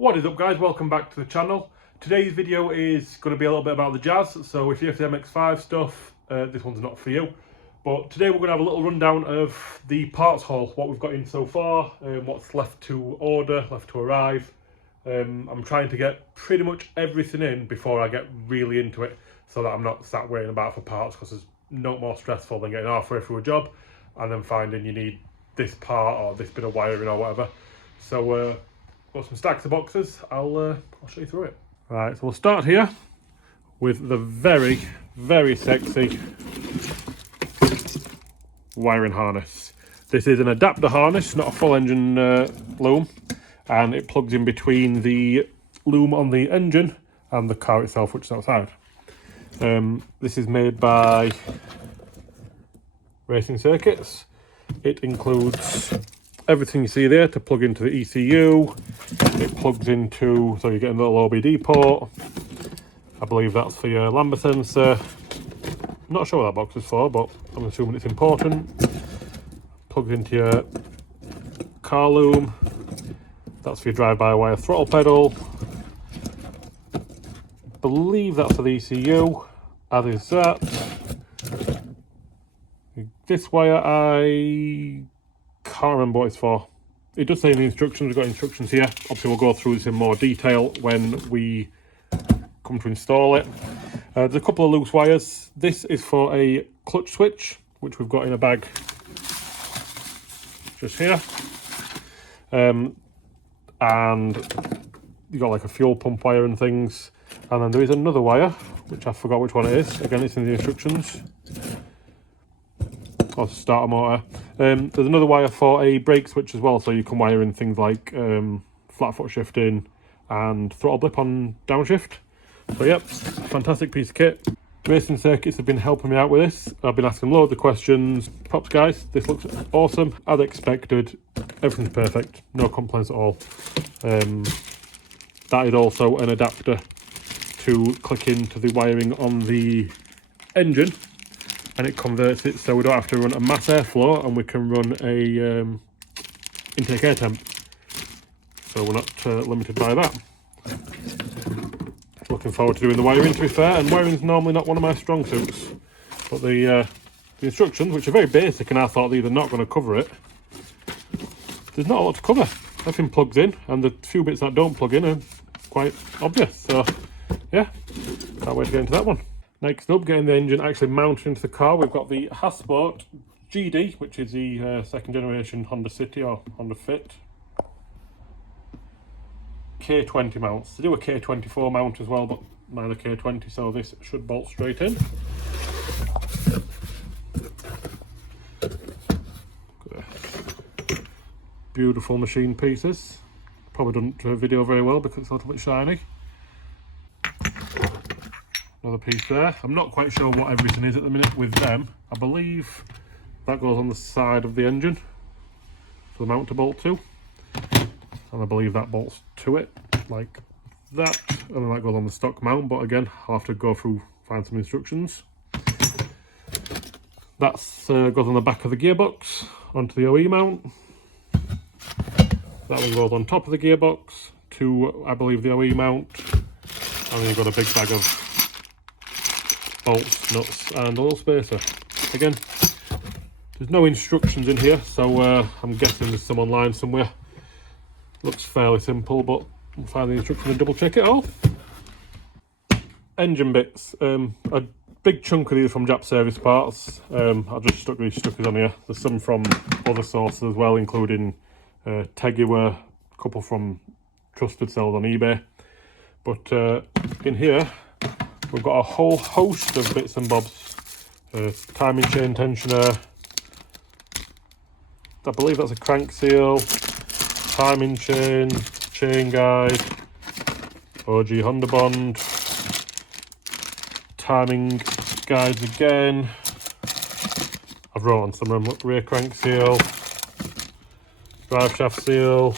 What is up, guys? Welcome back to the channel. Today's video is going to be a little bit about the Jazz, so if you have the MX-5 stuff, this one's not for you. But today we're going to have a little rundown of the parts haul, what we've got in so far, what's left to order, left to arrive. I'm trying to get pretty much everything in before I get really into it, so that I'm not sat waiting about for parts, because there's no more stressful than getting halfway through a job and then finding you need this part or this bit of wiring or whatever. So got some stacks of boxes. I'll show you through it. Right, so we'll start here with the very, very sexy wiring harness. This is an adapter harness, not a full engine loom, and it plugs in between the loom on the engine and the car itself, which is outside. This is made by Racing Circuits. It includes everything you see there to plug into the ECU. It plugs into, so you're getting a little OBD port. I believe that's for your lambda sensor. I'm not sure what that box is for, but I'm assuming it's important. Plugs into your car loom. That's for your drive-by-wire throttle pedal. I believe that's for the ECU, as is that. This wire, I can't remember what it's for. It does say in the instructions, we've got instructions here. Obviously we'll go through this in more detail when we come to install it. There's a couple of loose wires. This is for a clutch switch, which we've got in a bag just here. And you got like a fuel pump wire and things. And then there is another wire, which I forgot which one it is. Again, it's in the instructions. Or starter motor. There's another wire for a brake switch as well, so you can wire in things like flat foot shifting and throttle blip on downshift. So yep, fantastic piece of kit. Racing Circuits have been helping me out with this. I've been asking loads of questions. Props, guys, this looks awesome, as expected. Everything's perfect, no complaints at all. That is also an adapter to click into the wiring on the engine, and it converts it so we don't have to run a mass airflow, and we can run a intake air temp, so we're not limited by that. Looking forward to doing the wiring, to be fair, and wiring's normally not one of my strong suits, but the instructions, which are very basic, and I thought these are not going to cover it, there's not a lot to cover. Everything plugs in, and the few bits that don't plug in are quite obvious, so yeah, can't wait to get into that one. Next up, getting the engine actually mounted into the car, we've got the Hasport GD, which is the second generation Honda City or Honda Fit. K20 mounts. They do a K24 mount as well, but mine are K20, so this should bolt straight in. Beautiful machine pieces. Probably don't video very well because it's a little bit shiny. Another piece there. I'm not quite sure what everything is at the minute with them. I believe that goes on the side of the engine for the mount to bolt to, and I believe that bolts to it like that, and then that goes on the stock mount, but again I'll have to go through, find some instructions. That goes on the back of the gearbox onto the OE mount. That one goes on top of the gearbox to, I believe, the OE mount, and then you've got a big bag of bolts, nuts and a little spacer. Again, there's no instructions in here, so I'm guessing there's some online somewhere. Looks fairly simple, but we'll find the instructions and double check it all. Engine bits. A big chunk of these from Jap Service Parts. I've just stuck these stickers on here. There's some from other sources as well, including Teguer, a couple from trusted sellers on eBay. But in here, we've got a whole host of bits and bobs. Timing chain tensioner. I believe that's a crank seal. Timing chain, chain guide. OG Honda Bond. Timing guides again. I've wrote on some of them. Look, rear crank seal. Drive shaft seal.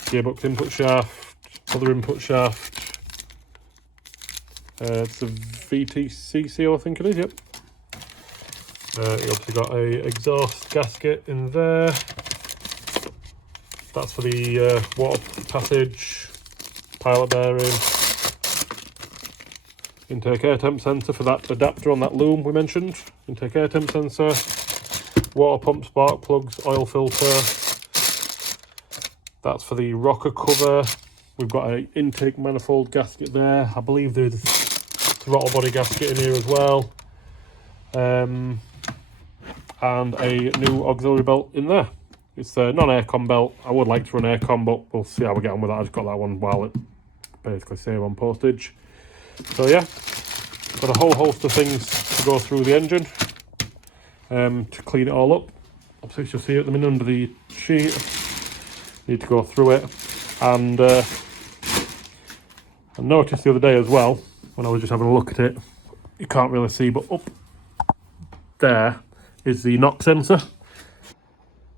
Gearbox input shaft. Other input shaft. It's a VTC seal, I think it is, yep. You obviously got a exhaust gasket in there. That's for the water passage, pilot bearing, intake air temp sensor for that adapter on that loom we mentioned, intake air temp sensor, water pump, spark plugs, oil filter. That's for the rocker cover. We've got an intake manifold gasket there. I believe there's a throttle body gasket in here as well. And a new auxiliary belt in there. It's a non-aircon belt. I would like to run aircon, but we'll see how we get on with that. I just got that one while it basically save on postage. So yeah, got a whole host of things to go through the engine to clean it all up. Obviously you'll see at the minute under the sheet. Need to go through it. And I noticed the other day as well, when I was just having a look at it, you can't really see, but up there is the knock sensor.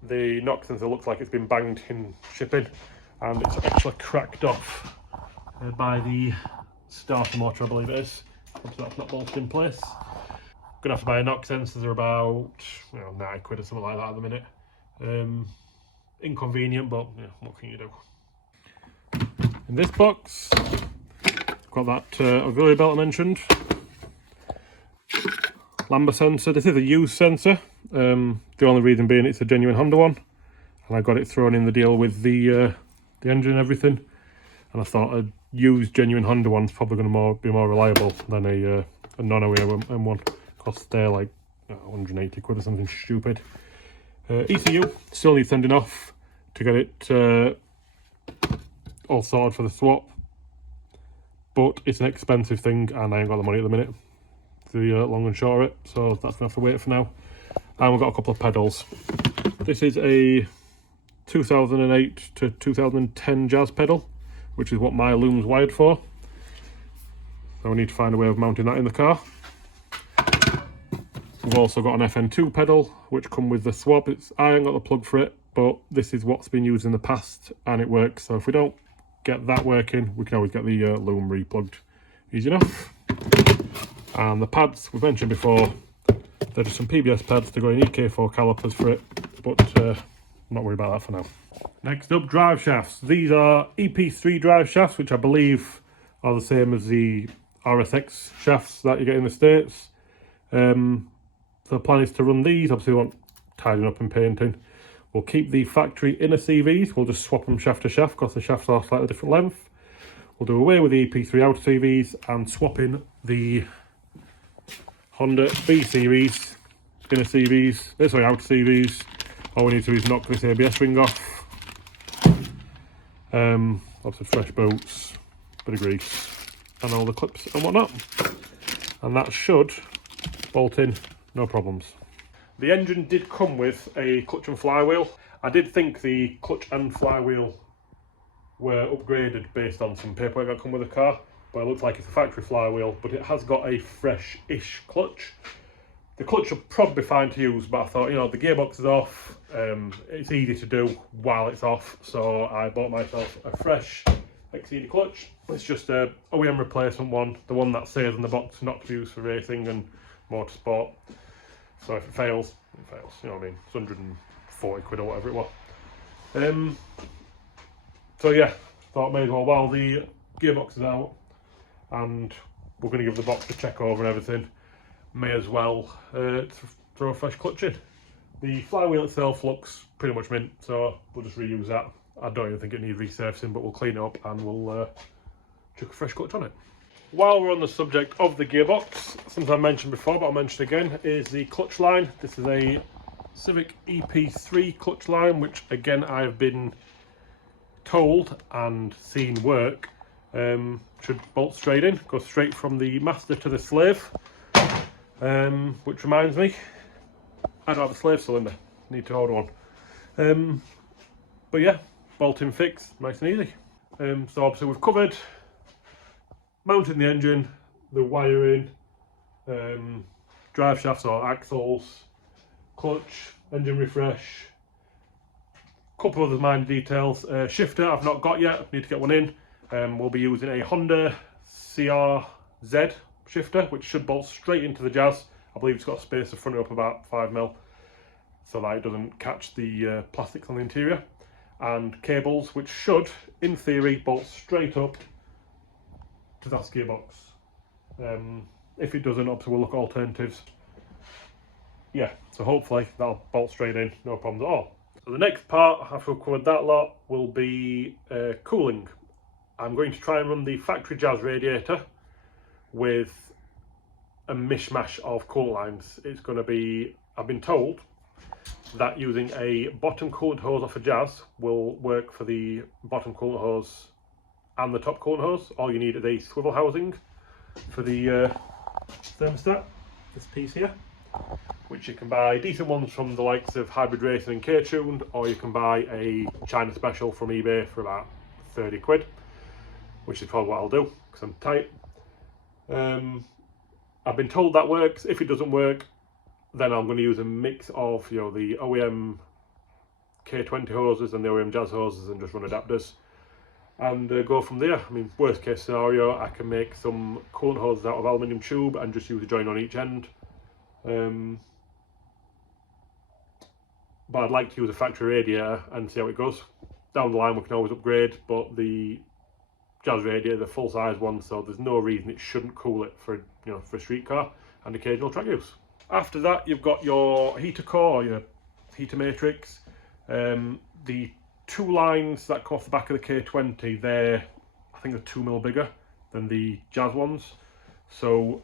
The knock sensor looks like it's been banged in shipping, and it's actually cracked off by the starter motor, I believe it is. So that's not bolted in place. Gonna have to buy a knock sensor. They're about £90 or something like that at the minute. Inconvenient, but yeah, what can you do? In this box, got that auxiliary belt I mentioned. Lambda sensor. This is a used sensor. The only reason being it's a genuine Honda one, and I got it thrown in the deal with the engine and everything. And I thought a used genuine Honda one's probably going to be more reliable than a non-OEM one. Cost they're like £180 or something stupid. ECU still needs sending off to get it all sorted for the swap, but it's an expensive thing, and I ain't got the money at the minute. The long and short of it, so that's gonna have to wait for now. And we've got a couple of pedals. This is a 2008 to 2010 Jazz pedal, which is what my loom's wired for. So we need to find a way of mounting that in the car. We've also got an FN2 pedal, which come with the swap. I ain't got the plug for it, but this is what's been used in the past, and it works. So if we don't get that working, we can always get the loom replugged. Easy enough. And the pads we've mentioned before, they're just some PBS pads to go in EK4 calipers for it, but I'm not worried about that for now. Next up, drive shafts. These are EP3 drive shafts, which I believe are the same as the RSX shafts that you get in the States. So the plan is to run these. Obviously we want tidying up and painting. We'll keep the factory inner CVs. We'll just swap them shaft to shaft because the shafts are slightly different length. We'll do away with the EP3 outer CVs and swap in the Honda B series inner CVs. Sorry, outer CVs. All we need to do is knock this ABS ring off. Lots of fresh bolts, bit of grease, and all the clips and whatnot. And that should bolt in, no problems. The engine did come with a clutch and flywheel. I did think the clutch and flywheel were upgraded based on some paperwork that come with the car, but it looks like it's a factory flywheel, but it has got a fresh-ish clutch. The clutch will probably be fine to use, but I thought, the gearbox is off, it's easy to do while it's off, so I bought myself a fresh XCD clutch. It's just a OEM replacement one, the one that says in the box not to be used for racing and motorsport. So if it fails, it fails, you know what I mean? It's £140 or whatever it was. So yeah, thought may as well, while the gearbox is out and we're going to give the box a check over and everything, may as well throw a fresh clutch in. The flywheel itself looks pretty much mint, so we'll just reuse that. I don't even think it needs resurfacing, but we'll clean it up and we'll chuck a fresh clutch on it. While we're on the subject of the gearbox, something I mentioned before, but I'll mention again, is the clutch line. This is a Civic EP3 clutch line, which again I've been told and seen work. Should bolt straight in, go straight from the master to the slave. Which reminds me, I don't have a slave cylinder, need to order one. But yeah, bolting fix, nice and easy. So obviously we've covered mounting the engine, the wiring, drive shafts or axles, clutch, engine refresh, couple of other minor details. Shifter I've not got yet, need to get one in. We'll be using a Honda CRZ shifter, which should bolt straight into the Jazz. I believe it's got a space to front it up about 5mm so that it doesn't catch the plastics on the interior. and cables, which should, in theory, bolt straight up to that gearbox. If it doesn't, obviously we'll look at alternatives. Yeah, so hopefully that'll bolt straight in, no problems at all. So the next part, after we've covered that lot, will be cooling. I'm going to try and run the factory Jazz radiator with a mishmash of coolant lines. It's going to be, I've been told that using a bottom coolant hose off a Jazz will work for the bottom coolant hose and the top coolant hose. All you need is a swivel housing for the thermostat, this piece here, which you can buy decent ones from the likes of Hybrid Racing and K20, or you can buy a China special from eBay for about 30 quid, which is probably what I'll do because I'm tight. I've been told that works. If it doesn't work, then I'm going to use a mix of, you know, the OEM K20 hoses and the OEM Jazz hoses and just run adapters and go from there. I mean, worst case scenario, I can make some coolant hoses out of aluminium tube and just use a joint on each end. But I'd like to use a factory radiator and see how it goes. Down the line we can always upgrade, but the Jazz radiator is a full size one, so there's no reason it shouldn't cool it for, you know, for a street car and occasional track use. After that, you've got your heater core, or your heater matrix. The two lines that come off the back of the K20, they're, I think they're 2mm bigger than the Jazz ones. So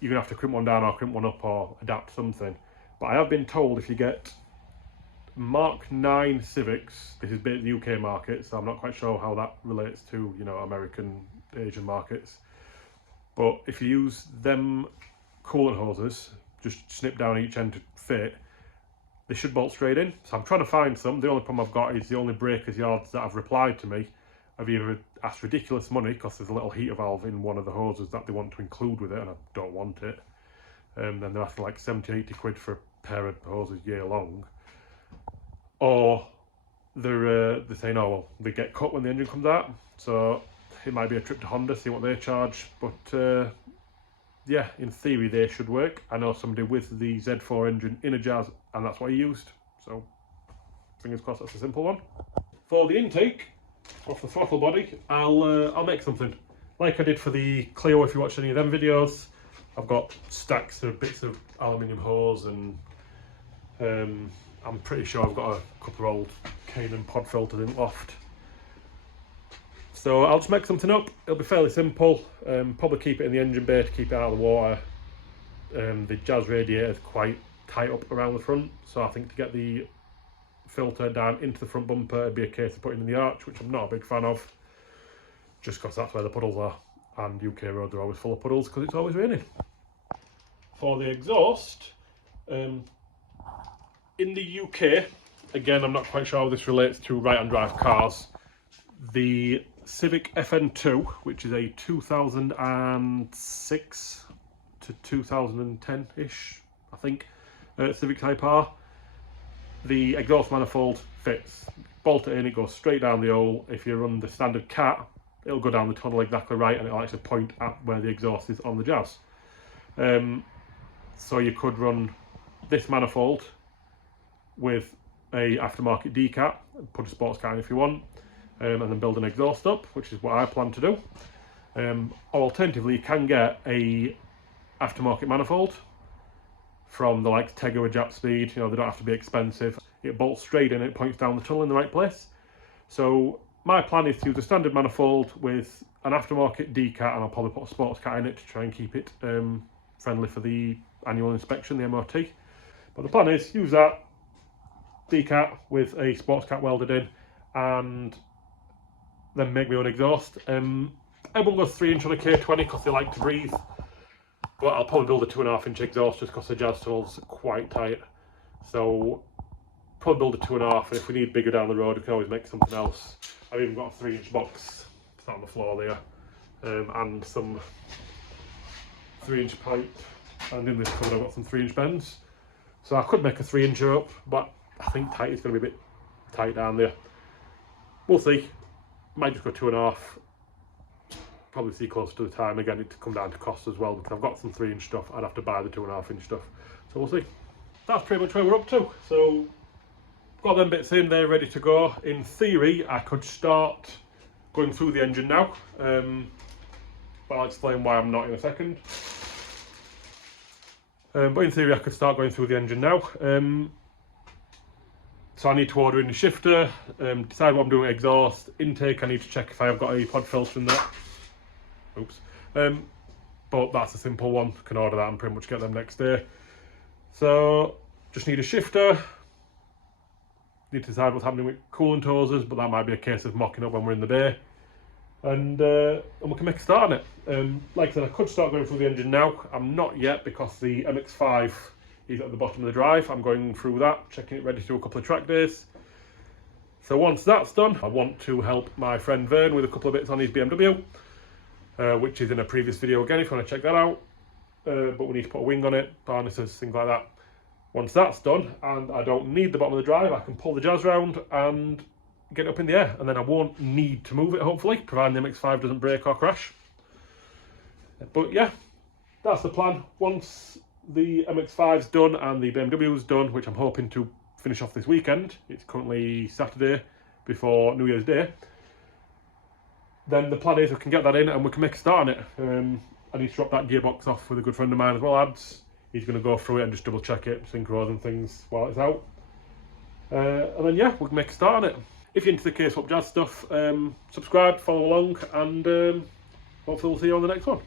you're gonna have to crimp one down or crimp one up or adapt something. But I have been told if you get Mark 9 Civics, this is based in the UK market, so I'm not quite sure how that relates to, you know, American, Asian markets. But if you use them coolant hoses, just snip down each end to fit, they should bolt straight in. So I'm trying to find some. The only problem I've got is the only breakers yards that have replied to me have either asked ridiculous money because there's a little heater valve in one of the hoses that they want to include with it, and I don't want it. Then they're asking like 70-80 quid for a pair of hoses year long. Or they're saying, oh well, they get cut when the engine comes out. So it might be a trip to Honda, see what they charge. But yeah, in theory they should work. I know somebody with the Z4 engine in a Jazz, and that's what he used. So fingers crossed that's a simple one. For the intake off the throttle body, I'll make something like I did for the Clio. If you watched any of them videos, I've got stacks of bits of aluminium hose, and I'm pretty sure I've got a couple of old Canon pod filters in loft. So I'll just make something up. It'll be fairly simple. Probably keep it in the engine bay to keep it out of the water. The Jazz radiator is quite tight up around the front, so I think to get the filter down into the front bumper, it'd be a case of putting in the arch, which I'm not a big fan of, just because that's where the puddles are, and UK roads are always full of puddles because it's always raining. For the exhaust, in the UK, again, I'm not quite sure how this relates to right-hand drive cars. The Civic FN2, which is a 2006 to 2010-ish, I think, Civic Type R, the exhaust manifold fits. Bolt it in, it goes straight down the hole. If you run the standard cat, it'll go down the tunnel exactly right, and it'll actually point at where the exhaust is on the Jazz. So you could run this manifold with a aftermarket D-cap, put a sports cat in if you want, and then build an exhaust up, which is what I plan to do. Or alternatively, you can get a aftermarket manifold from the likes of Tego or Jap Speed. You know, they don't have to be expensive. It bolts straight in, it points down the tunnel in the right place. So my plan is to use a standard manifold with an aftermarket D-cat, and I'll probably put a sports cat in it to try and keep it friendly for the annual inspection, the MOT. But the plan is use that D-cat with a sports cat welded in, and then make my own exhaust. Everyone goes 3-inch on a K20 because they like to breathe, but I'll probably build a 2.5-inch exhaust just because the Jazz tunnel's quite tight. So probably build a 2.5, and if we need bigger down the road, we can always make something else. I've even got a 3-inch box sat on the floor there, and some 3-inch pipe, and in this cupboard I've got some 3-inch bends. So I could make a 3-incher up, but I think tight is going to be a bit tight down there. We'll see. Might just go 2.5. Probably see closer to the time. Again, it to come down to cost as well, because I've got some 3-inch stuff. I'd have to buy the 2.5-inch stuff. So we'll see. That's pretty much where we're up to. So got them bits in there ready to go. In theory, I could start going through the engine now, but I'll explain why I'm not in a second. But in theory, I could start going through the engine now. So I need to order in the shifter, decide what I'm doing with exhaust, intake. I need to check if I have got any pod filter in there. Oops. But that's a simple one. Can order that and pretty much get them next day. So just need a shifter. Need to decide what's happening with coolant hoses, but that might be a case of mocking up when we're in the bay. And we can make a start on it. Like I said, I could start going through the engine now. I'm not yet because the MX-5 is at the bottom of the drive. I'm going through that, checking it ready to do a couple of track days. So once that's done, I want to help my friend Vern with a couple of bits on his BMW, which is in a previous video again if you want to check that out. But we need to put a wing on it, harnesses, things like that. Once that's done, and I don't need the bottom of the drive, I can pull the Jazz round and get it up in the air, and then I won't need to move it, hopefully, providing the MX-5 doesn't break or crash. But yeah, that's the plan. Once the MX-5's done and the BMW's done, which I'm hoping to finish off this weekend, it's currently Saturday before New Year's Day, then the plan is we can get that in and we can make a start on it. I need to drop that gearbox off with a good friend of mine as well, Ads. He's going to go through it and just double check it, synchros and things while it's out. And then yeah, we can make a start on it. If you're into the kswap Jazz stuff, subscribe, follow along, and hopefully we'll see you on the next one.